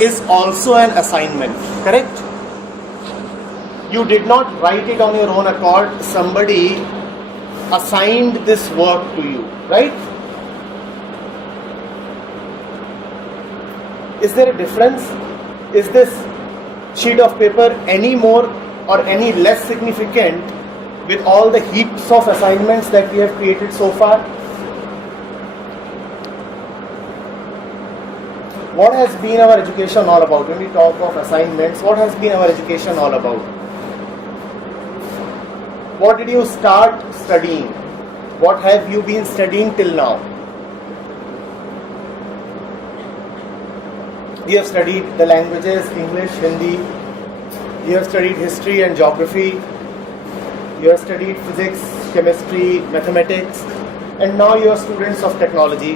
is also an assignment, correct? You did not write it on your own accord. Somebody assigned this work to you, right? Is there a difference? Is this sheet of paper any more or any less significant with all the heaps of assignments that we have created so far? What has been our education all about? When we talk of assignments, what has been our education all about? What did you start studying? What have you been studying till now? You have studied the languages, English, Hindi. You have studied history and geography. You have studied physics, chemistry, mathematics. And now you are students of technology.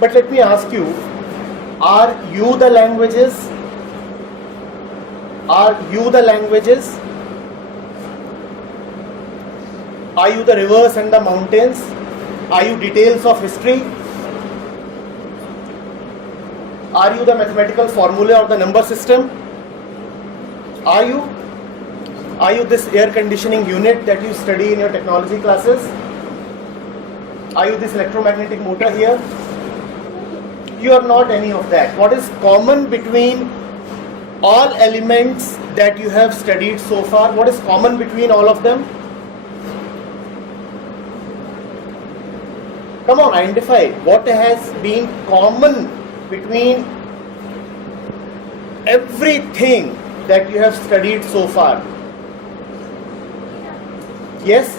But let me ask you, are you the languages? Are you the languages? Are you the rivers and the mountains? Are you details of history? Are you the mathematical formula or the number system? Are you? Are you this air conditioning unit that you study in your technology classes? Are you this electromagnetic motor here? You are not any of that. What is common between all elements that you have studied so far? What is common between all of them? Come on, identify what has been common between everything that you have studied so far. Yes?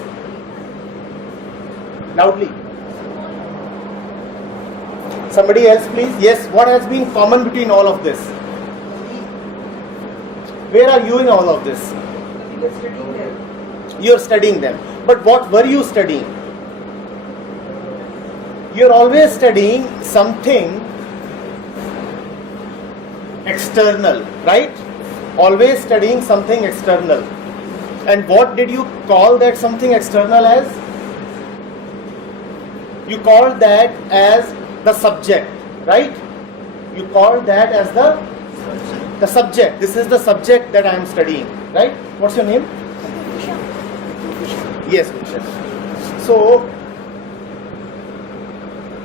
Loudly. Somebody else, please. Yes, what has been common between all of this? Where are you in all of this? We were studying them. You are studying them. But what were you studying? You are always studying something external, right? Always studying something external. And what did you call that something external as? You called that as the subject, right? You called that as the subject. This is the subject that I am studying, right? What's your name? Yes, Bhushan. So,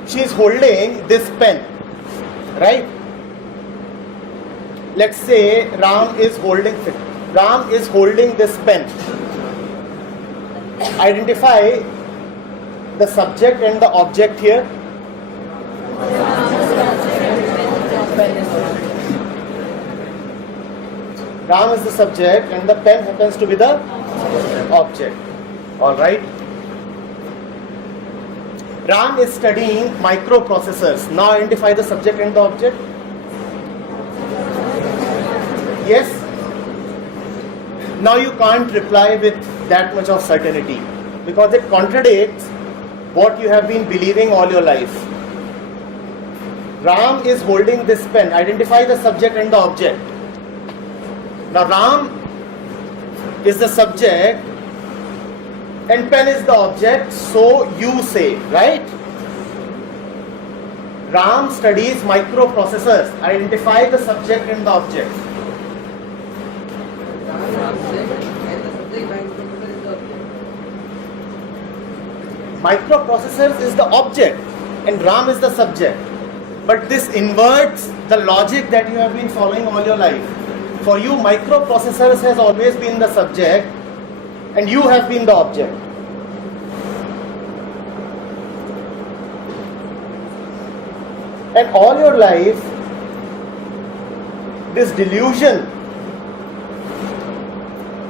she is holding this pen, right? Let's say Ram is holding this pen. Identify the subject and the object here. Ram is the subject and the pen happens to be the object. Alright. Ram is studying microprocessors. Now identify the subject and the object. Yes? Now you can't reply with that much of certainty because it contradicts what you have been believing all your life. Ram is holding this pen. Identify the subject and the object. Now Ram is the subject and pen is the object, so you say, right? Ram studies microprocessors. Identify the subject and the object. Microprocessors is the object and Ram is the subject. But this inverts the logic that you have been following all your life. For you, microprocessors has always been the subject and you have been the object. And all your life, this delusion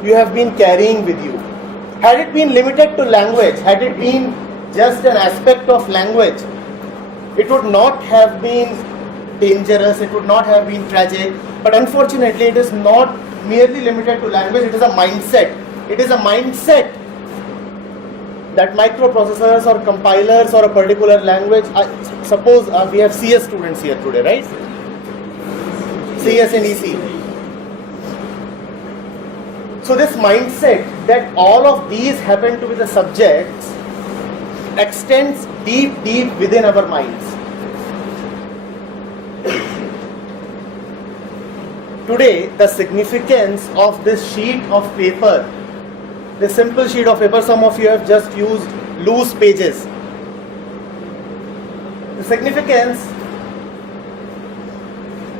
you have been carrying with you. Had it been limited to language, had it been just an aspect of language, it would not have been dangerous, it would not have been tragic. But unfortunately, it is not merely limited to language, it is a mindset. It is a mindset that microprocessors or compilers or a particular language, suppose we have CS students here today, right? CS and EC. So this mindset that all of these happen to be the subjects extends deep within our minds. today the significance of this sheet of paper, this simple sheet of paper, some of you have just used loose pages. The significance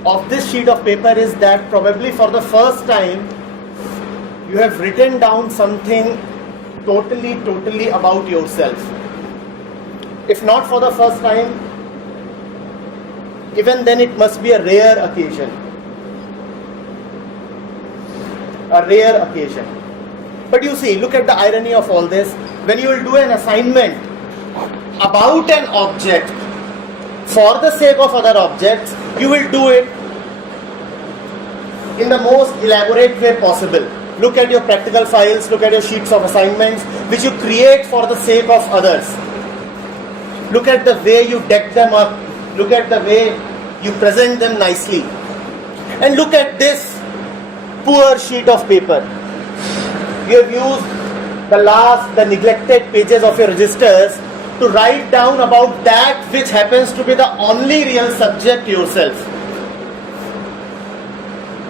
of this sheet of paper is that probably for the first time you have written down something totally about yourself. If not for the first time, even then it must be a rare occasion. A rare occasion. But you see, look at the irony of all this. When you will do an assignment about an object for the sake of other objects, you will do it in the most elaborate way possible. Look at your practical files, look at your sheets of assignments which you create for the sake of others. Look at the way you deck them up, look at the way you present them nicely. And look at this poor sheet of paper. You have used the neglected pages of your registers to write down about that which happens to be the only real subject yourself.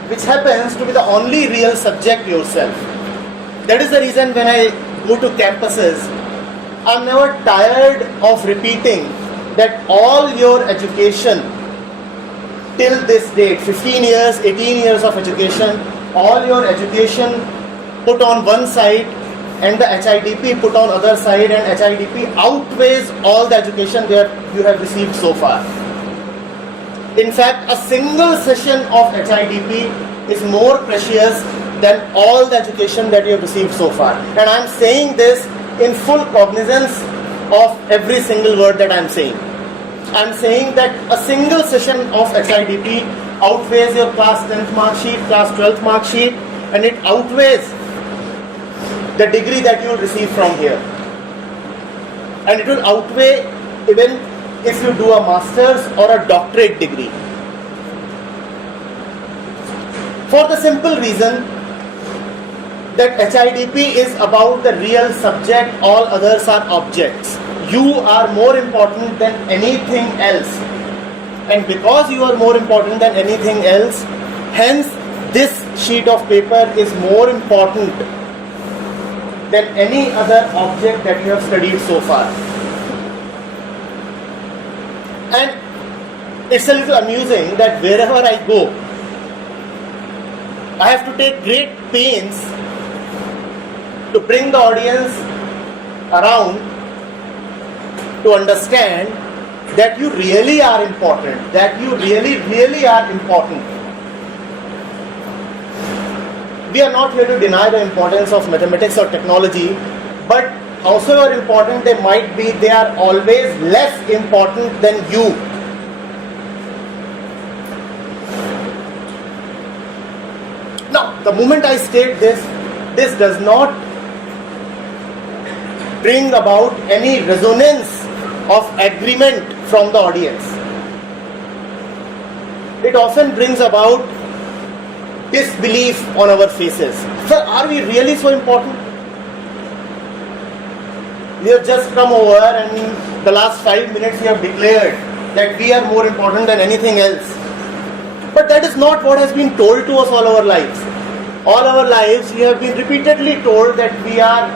Which happens to be the only real subject yourself. That is the reason when I go to campuses, I'm never tired of repeating that all your education till this date, 15 years, 18 years of education, all your education put on one side and the HIDP put on other side, and HIDP outweighs all the education that you have received so far. In fact, a single session of HIDP is more precious than all the education that you have received so far. And I am saying this in full cognizance of every single word that I am saying. I am saying that a single session of HIDP outweighs your class 10th mark sheet, class 12th mark sheet, and it outweighs the degree that you will receive from here. And it will outweigh even if you do a master's or a doctorate degree. For the simple reason that HIDP is about the real subject, all others are objects. You are more important than anything else. And because you are more important than anything else, hence this sheet of paper is more important than any other object that you have studied so far. And it's a little amusing that wherever I go, I have to take great pains to bring the audience around to understand that you really are important, that you really are important. We are not here to deny the importance of mathematics or technology, but however important they might be, they are always less important than you. Now, the moment I state this does not bring about any resonance of agreement from the audience. It often brings about disbelief on our faces. Sir, are we really so important? We have just come over and the last 5 minutes we have declared that we are more important than anything else. But that is not what has been told to us all our lives. All our lives we have been repeatedly told that we are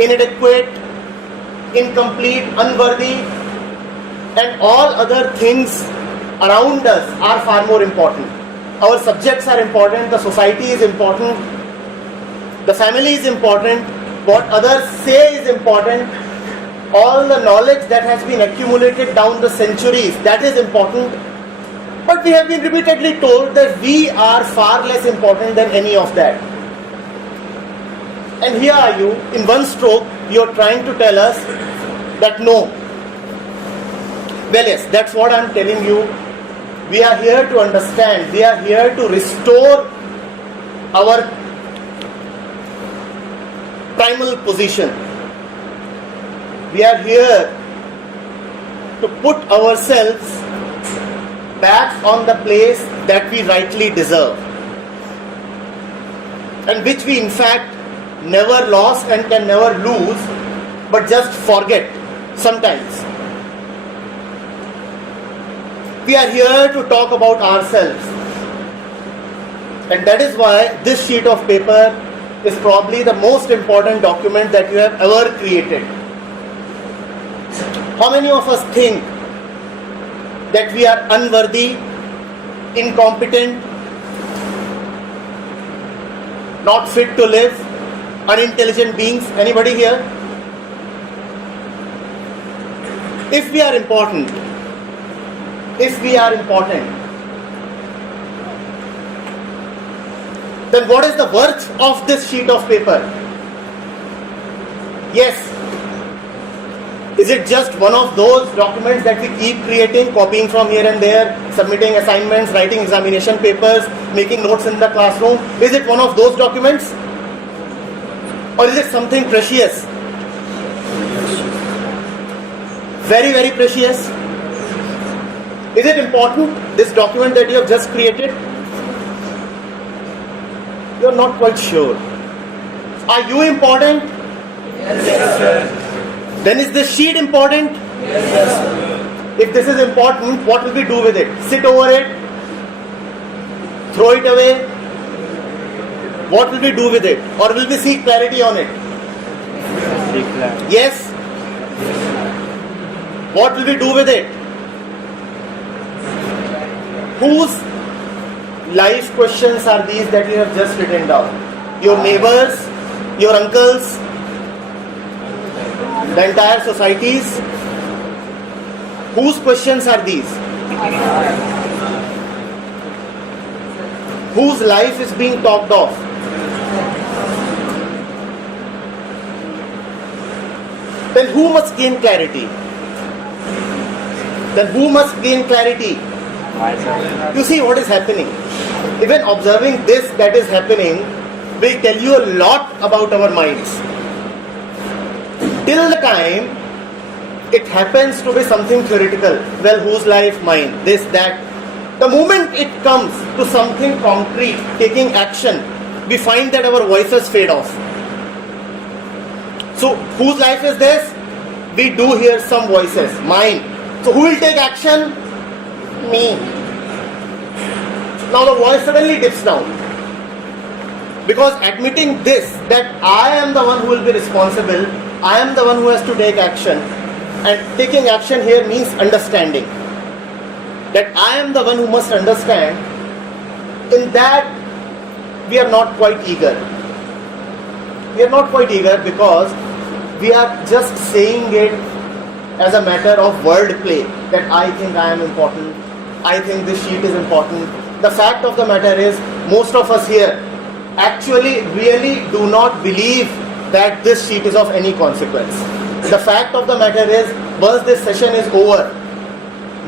inadequate, incomplete, unworthy, and all other things around us are far more important. Our subjects are important, the society is important, the family is important, what others say is important, all the knowledge that has been accumulated down the centuries, that is important. But we have been repeatedly told that we are far less important than any of that. And here are you, in one stroke, you are trying to tell us that no. Well, yes, that's what I am telling you. We are here to understand, we are here to restore our primal position. We are here to put ourselves back on the place that we rightly deserve, and which we in fact never lost and can never lose, but just forget sometimes. We are here to talk about ourselves. And that is why this sheet of paper is probably the most important document that you have ever created. How many of us think that we are unworthy, incompetent, not fit to live, unintelligent beings? Anybody here? If we are important, then what is the worth of this sheet of paper? Yes. Is it just one of those documents that we keep creating, copying from here and there, submitting assignments, writing examination papers, making notes in the classroom? Is it one of those documents? Or is it something precious? Very, very precious. Is it important, this document that you have just created? You are not quite sure. Are you important? Yes, sir. Then is this sheet important? Yes, sir. If this is important, what will we do with it? Sit over it? Throw it away? What will we do with it? Or will we seek clarity on it? Yes? What will we do with it? Whose life questions are these that you have just written down? Your neighbors? Your uncles? The entire societies? Whose questions are these? Whose life is being talked of? Then who must gain clarity? You see what is happening. Even observing this that is happening will tell you a lot about our minds. Till the time it happens to be something theoretical, well, whose life? Mine, this, that. The moment it comes to something concrete, taking action, we find that our voices fade off. So, whose life is this? We do hear some voices, mine. So, who will take action? Me. Now the voice suddenly dips down. Because admitting this, that I am the one who will be responsible, I am the one who has to take action. And taking action here means understanding. That I am the one who must understand. In that, we are not quite eager. We are not quite eager because we are just saying it as a matter of word play. That I think I am important. I think this sheet is important. The fact of the matter is, most of us here actually really do not believe that this sheet is of any consequence. The fact of the matter is, once this session is over,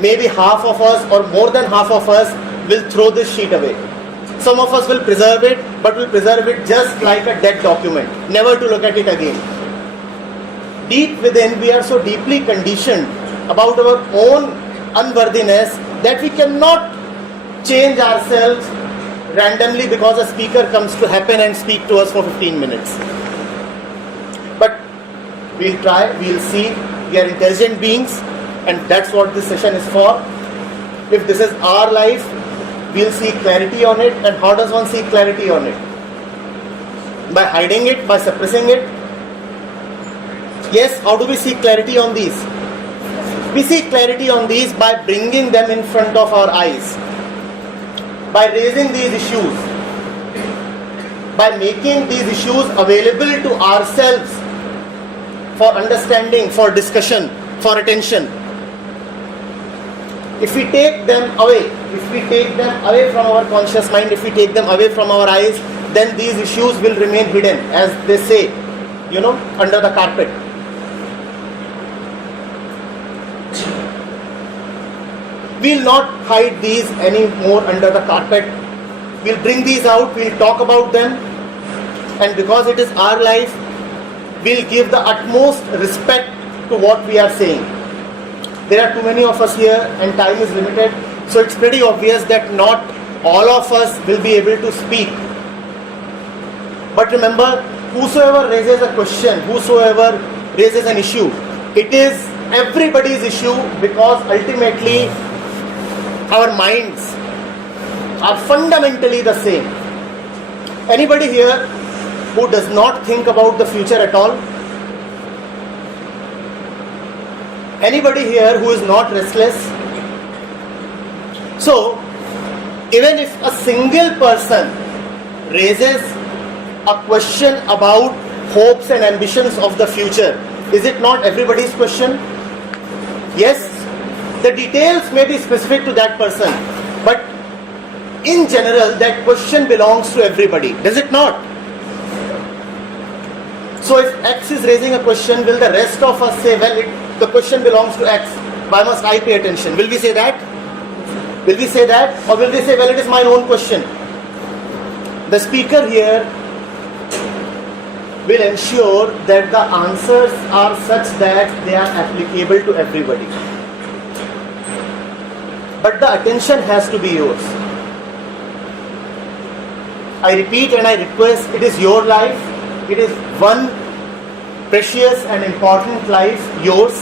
maybe half of us or more than half of us will throw this sheet away. Some of us will preserve it, but will preserve it just like a dead document, never to look at it again. Deep within, we are so deeply conditioned about our own unworthiness that we cannot change ourselves randomly because a speaker comes to happen and speak to us for 15 minutes. But we'll try, we'll see. We are intelligent beings, and that's what this session is for. If this is our life, we'll seek clarity on it. And how does one seek clarity on it? By hiding it, by suppressing it? Yes, how do we seek clarity on these? We seek clarity on these by bringing them in front of our eyes, by raising these issues, by making these issues available to ourselves for understanding, for discussion, for attention. If we take them away, from our conscious mind, if we take them away from our eyes, then these issues will remain hidden, as they say, under the carpet. We'll not hide these anymore under the carpet. We'll bring these out, we'll talk about them, and because it is our life, we'll give the utmost respect to what we are saying. There are too many of us here and time is limited, so it's pretty obvious that not all of us will be able to speak. But remember, whosoever raises a question, whosoever raises an issue, it is everybody's issue, because ultimately our minds are fundamentally the same. Anybody here who does not think about the future at all? Anybody here who is not restless? So, even if a single person raises a question about hopes and ambitions of the future, is it not everybody's question? Yes, the details may be specific to that person, but in general, that question belongs to everybody. Does it not? So if X is raising a question, will the rest of us say, well, the question belongs to X, why must I pay attention? Will we say that? Will we say that? Or will we say, well, it is my own question? The speaker here will ensure that the answers are such that they are applicable to everybody. But the attention has to be yours. I repeat and I request, it is your life. It is one precious and important life, yours,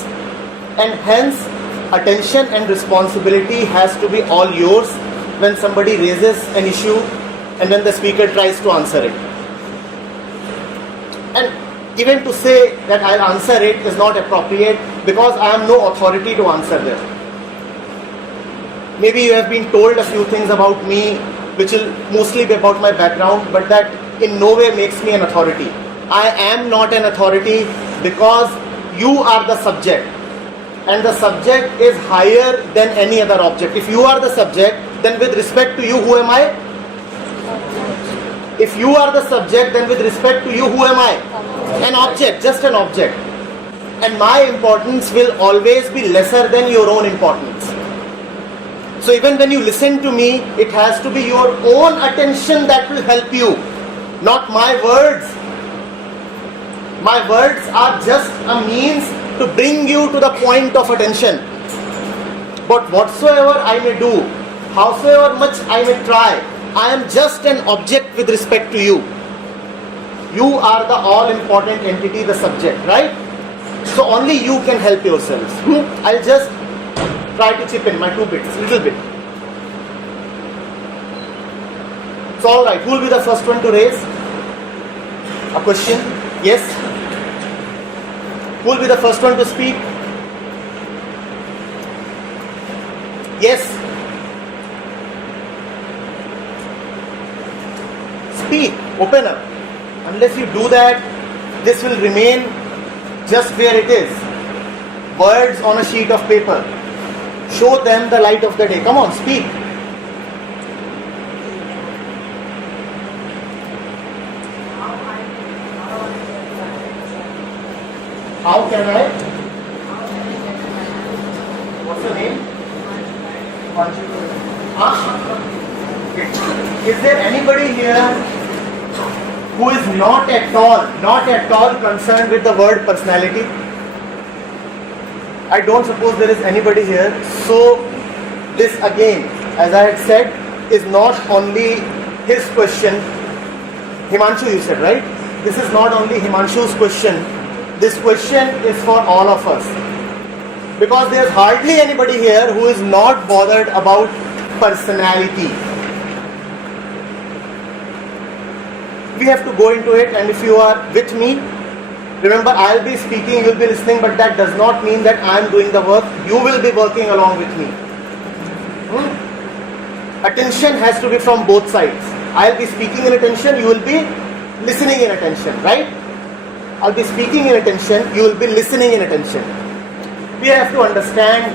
and hence attention and responsibility has to be all yours when somebody raises an issue and when the speaker tries to answer it. And even to say that I'll answer it is not appropriate because I am no authority to answer them. Maybe you have been told a few things about me which will mostly be about my background, but that in no way makes me an authority. I am not an authority because you are the subject, and the subject is higher than any other object. If you are the subject, then with respect to you, who am I? If you are the subject, then with respect to you, who am I? An object, just an object. And my importance will always be lesser than your own importance. So even when you listen to me, it has to be your own attention that will help you, not my words. My words are just a means to bring you to the point of attention. But whatsoever I may do, howsoever much I may try, I am just an object with respect to you. You are the all-important entity, the subject, right? So only you can help yourselves. I'll just try to chip in my 2 bits, little bit. It's alright. Who will be the first one to raise a question? Yes? Who will be the first one to speak? Yes? Speak, open up. Unless you do that, this will remain just where it is. Words on a sheet of paper. Show them the light of the day. Come on, speak. How can I? What's your name? Is there anybody here who is not at all concerned with the word personality? I don't suppose there is anybody here. So this again, as I had said, is not only his question. Himanshu, you said, right? This is not only Himanshu's question. This question is for all of us. Because there is hardly anybody here who is not bothered about personality. We have to go into it, and if you are with me, remember I'll be speaking, you'll be listening, but that does not mean that I'm doing the work. You will be working along with me. Attention has to be from both sides. I'll be speaking in attention, you will be listening in attention, right? I'll be speaking in attention, you will be listening in attention. We have to understand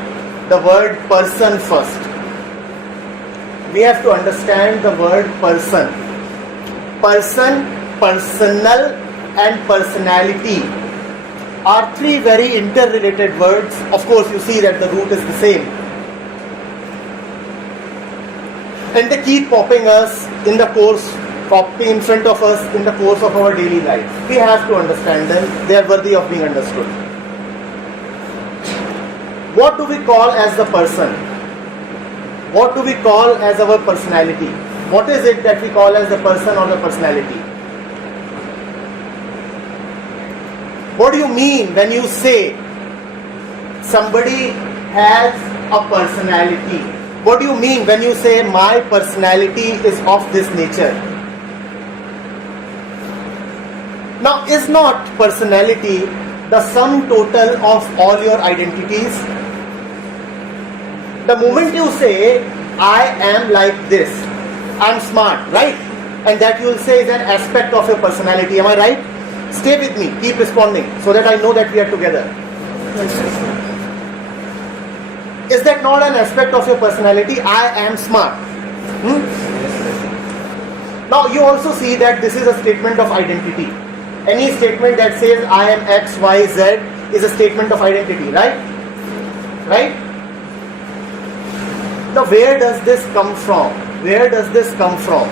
the word person first. We have to understand the word person. Person, personal, and personality are 3 very interrelated words. Of course, you see that the root is the same. And they keep popping us in the course, popping in front of us in the course of our daily life. We have to understand them. They are worthy of being understood. What do we call as the person? What do we call as our personality? What is it that we call as the person or the personality? What do you mean when you say somebody has a personality? What do you mean when you say my personality is of this nature? Now, is not personality the sum total of all your identities? The moment you say, I am like this, I'm smart, right? And that you will say is an aspect of your personality, am I right? Stay with me, keep responding, so that I know that we are together. Is that not an aspect of your personality? I am smart. Now you also see that this is a statement of identity. Any statement that says I am X, Y, Z is a statement of identity, right? Right? Now where does this come from? Where does this come from?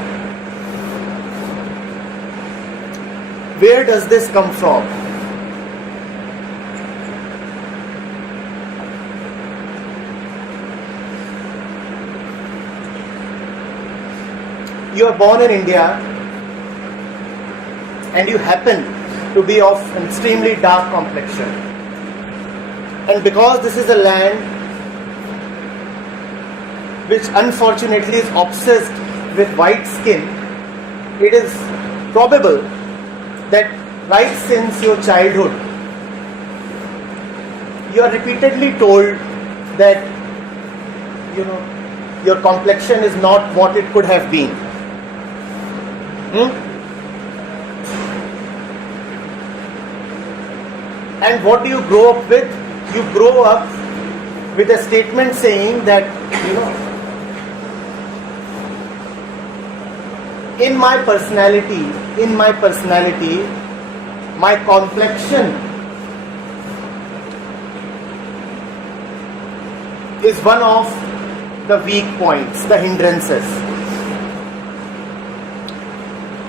Where does this come from? You are born in India and you happen to be of an extremely dark complexion. And because this is a land which unfortunately is obsessed with white skin, it is probable that right since your childhood, you are repeatedly told that, your complexion is not what it could have been. And what do you grow up with? You grow up with a statement saying that, in my personality, my complexion is one of the weak points, the hindrances.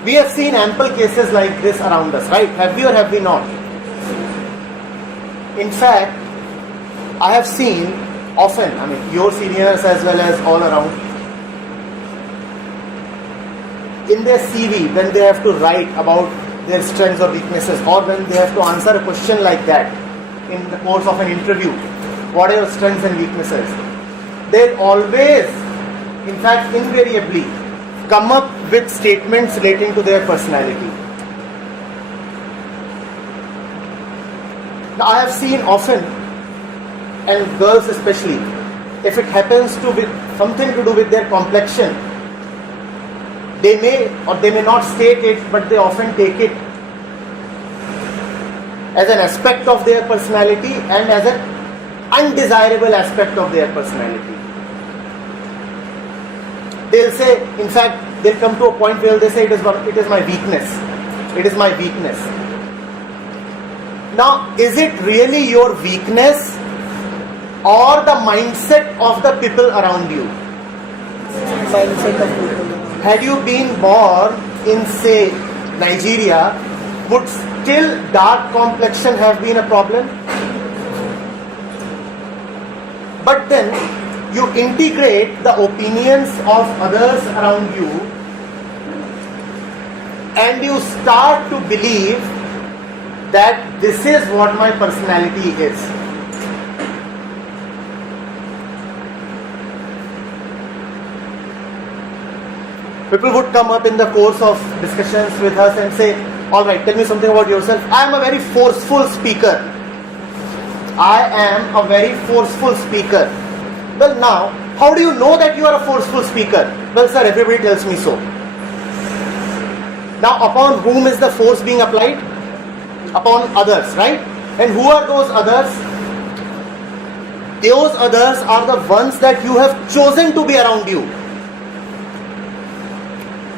We have seen ample cases like this around us, right? Have we or have we not? In fact, I have seen often, your seniors as well as all around, in their CV, when they have to write about their strengths or weaknesses, or when they have to answer a question like that in the course of an interview, what are your strengths and weaknesses? They always, in fact invariably, come up with statements relating to their personality. Now I have seen often, and girls especially, if it happens to be something to do with their complexion, they may or they may not state it, but they often take it as an aspect of their personality and as an undesirable aspect of their personality. They'll say, in fact, they'll come to a point where they say it is my weakness. It is my weakness. Now, is it really your weakness or the mindset of the people around you? Mindset of people. Had you been born in, say, Nigeria, would still dark complexion have been a problem? But then you integrate the opinions of others around you and you start to believe that this is what my personality is. People would come up in the course of discussions with us and say, alright, tell me something about yourself. I am a very forceful speaker. I am a very forceful speaker. Well now, how do you know that you are a forceful speaker? Well sir, everybody tells me so. Now upon whom is the force being applied? Upon others, right? And who are those others? Those others are the ones that you have chosen to be around you.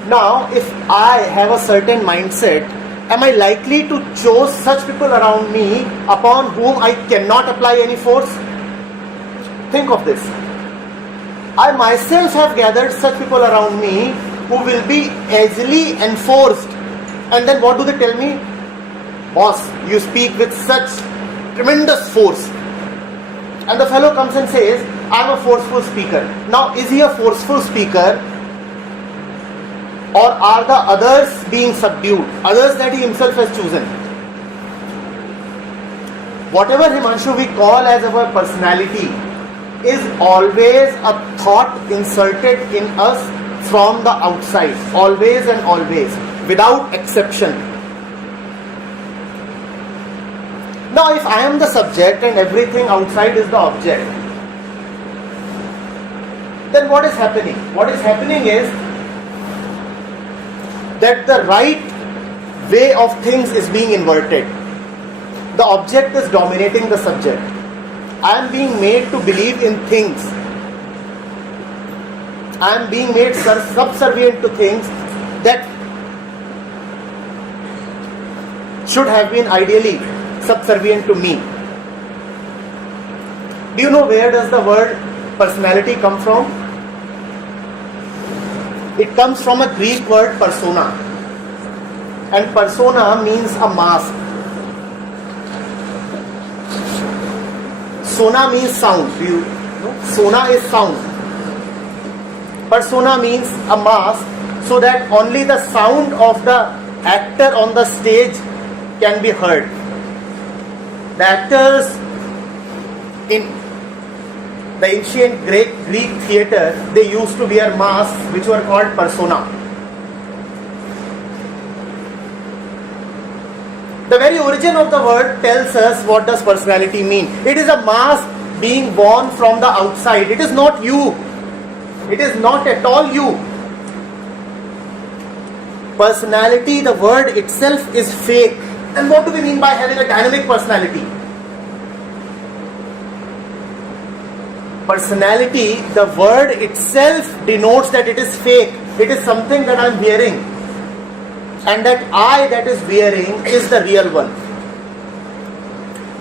Now, if I have a certain mindset, am I likely to choose such people around me upon whom I cannot apply any force? Think of this. I myself have gathered such people around me who will be easily enforced. And then what do they tell me? Boss, you speak with such tremendous force. And the fellow comes and says, I am a forceful speaker. Now, is he a forceful speaker? Or are the others being subdued? Others that he himself has chosen? Whatever Himanshu we call as our personality is always a thought inserted in us from the outside. Always and always. Without exception. Now if I am the subject and everything outside is the object, then what is happening? What is happening is that the right way of things is being inverted. The object is dominating the subject. I am being made to believe in things. I am being made subservient to things that should have been ideally subservient to me. Do you know where does the word personality come from? It comes from a Greek word persona. And persona means a mask. Sona means sound. Do you know? Sona is sound. Persona means a mask, so that only the sound of the actor on the stage can be heard. The actors in the ancient Greek theatre, they used to wear masks which were called persona. The very origin of the word tells us what does personality mean. It is a mask being worn from the outside. It is not you. It is not at all you. Personality, the word itself is fake. And what do we mean by having a dynamic personality? Personality, the word itself denotes that it is fake. It is something that I am wearing. And that I that is wearing is the real one.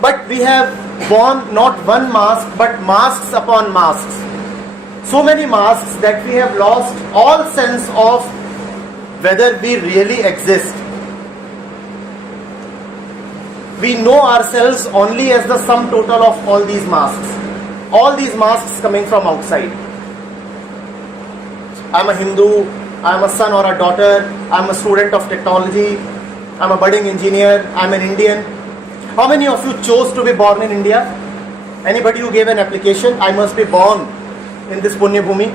But we have worn not one mask, but masks upon masks. So many masks that we have lost all sense of whether we really exist. We know ourselves only as the sum total of all these masks. All these masks coming from outside. I'm a Hindu, I'm a son or a daughter, I'm a student of technology, I'm a budding engineer, I'm an Indian. How many of you chose to be born in India? Anybody who gave an application, I must be born in this Punya Bhumi?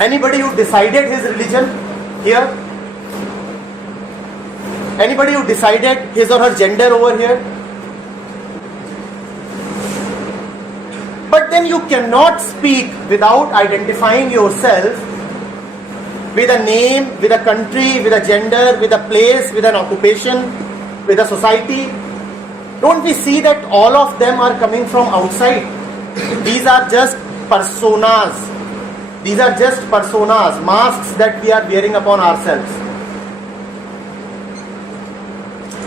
Anybody who decided his religion here? Anybody who decided his or her gender over here? But then you cannot speak without identifying yourself with a name, with a country, with a gender, with a place, with an occupation, with a society. Don't we see that all of them are coming from outside? These are just personas. These are just personas, masks that we are wearing upon ourselves.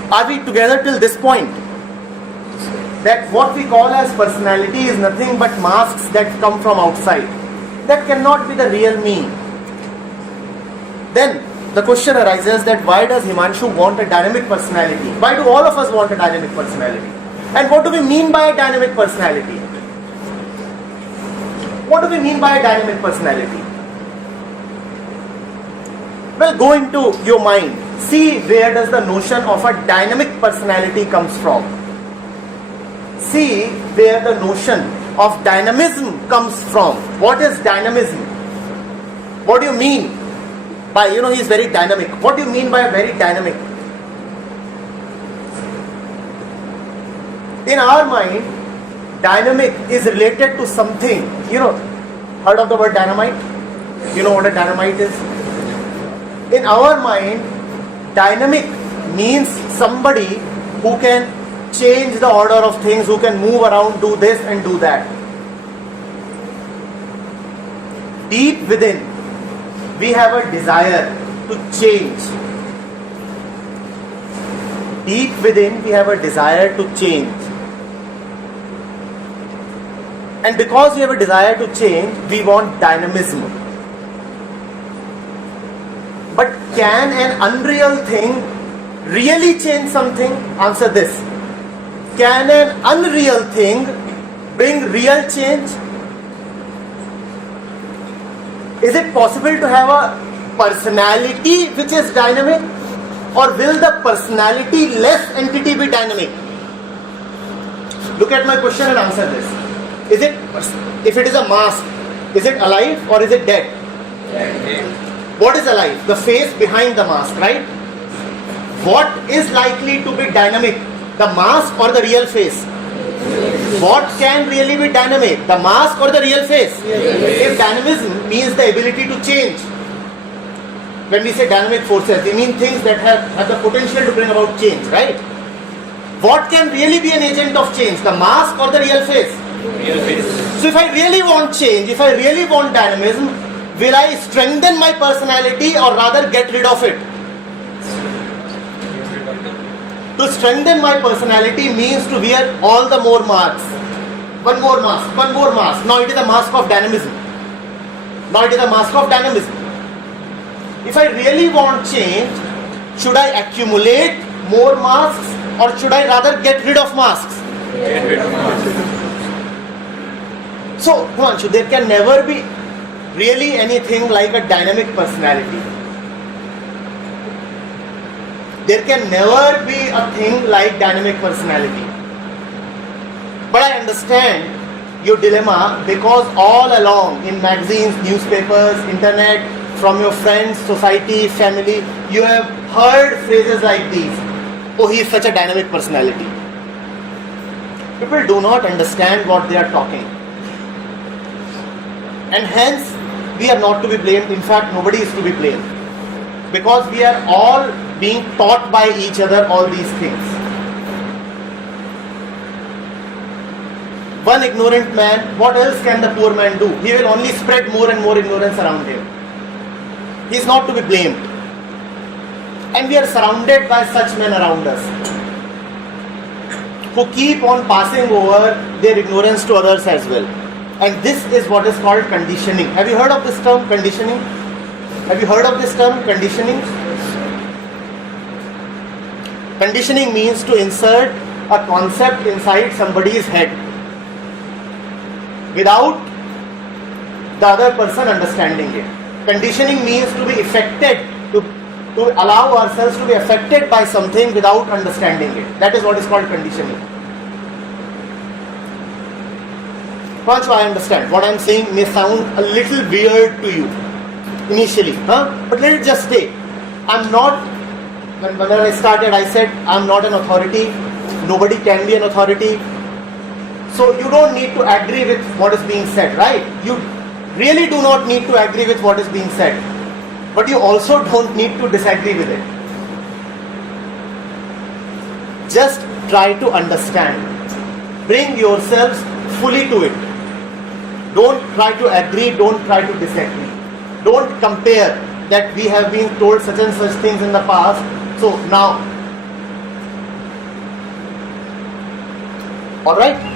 Are we together till this point? That what we call as personality is nothing but masks that come from outside. That cannot be the real me. Then the question arises that why does Himanshu want a dynamic personality? Why do all of us want a dynamic personality? And what do we mean by a dynamic personality? What do we mean by a dynamic personality? Well, go into your mind. See where does the notion of a dynamic personality comes from. See where the notion of dynamism comes from. What is dynamism? What do you mean by, he is very dynamic? What do you mean by very dynamic? In our mind, dynamic is related to something. Heard of the word dynamite? You know what a dynamite is? In our mind, dynamic means somebody who can change the order of things, who can move around, do this and do that. Deep within, we have a desire to change. Deep within, we have a desire to change. And because we have a desire to change, we want dynamism. But can an unreal thing really change something? Answer this. Can an unreal thing bring real change? Is it possible to have a personality which is dynamic? Or will the personality-less entity be dynamic? Look at my question and answer this. If it is a mask, is it alive or is it dead? What is alive? The face behind the mask, right? What is likely to be dynamic? The mask or the real face? What can really be dynamic? The mask or the real face? If dynamism means the ability to change, when we say dynamic forces, we mean things that have the potential to bring about change, right? What can really be an agent of change? The mask or the real face? Real face. So if I really want change, if I really want dynamism, will I strengthen my personality or rather get rid of it? To strengthen my personality means to wear all the more masks. One more mask, one more mask. Now it is a mask of dynamism. Now it is a mask of dynamism. If I really want change, should I accumulate more masks or should I rather get rid of masks? Get rid of masks. So, Himanshu, there can never be really anything like a dynamic personality. There can never be a thing like dynamic personality. But I understand your dilemma because all along in magazines, newspapers, internet, from your friends, society, family, you have heard phrases like these. Oh, he is such a dynamic personality. People do not understand what they are talking. And hence, we are not to be blamed. In fact, nobody is to be blamed. Because we are all being taught by each other all these things. One ignorant man, what else can the poor man do? He will only spread more and more ignorance around him. He is not to be blamed. And we are surrounded by such men around us who keep on passing over their ignorance to others as well. And this is what is called conditioning. Have you heard of this term, conditioning? Have you heard of this term, conditioning? Conditioning means to insert a concept inside somebody's head without the other person understanding it. Conditioning means to be affected, to allow ourselves to be affected by something without understanding it. That is what is called conditioning. Pancho, I understand. What I am saying may sound a little weird to you initially, but let it just stay. I'm not, when I started, I said I'm not an authority. Nobody can be an authority. So you don't need to agree with what is being said, right? You really do not need to agree with what is being said. But you also don't need to disagree with it. Just try to understand. Bring yourselves fully to it. Don't try to agree, don't try to disagree. Don't compare that we have been told such and such things in the past, so now. Alright?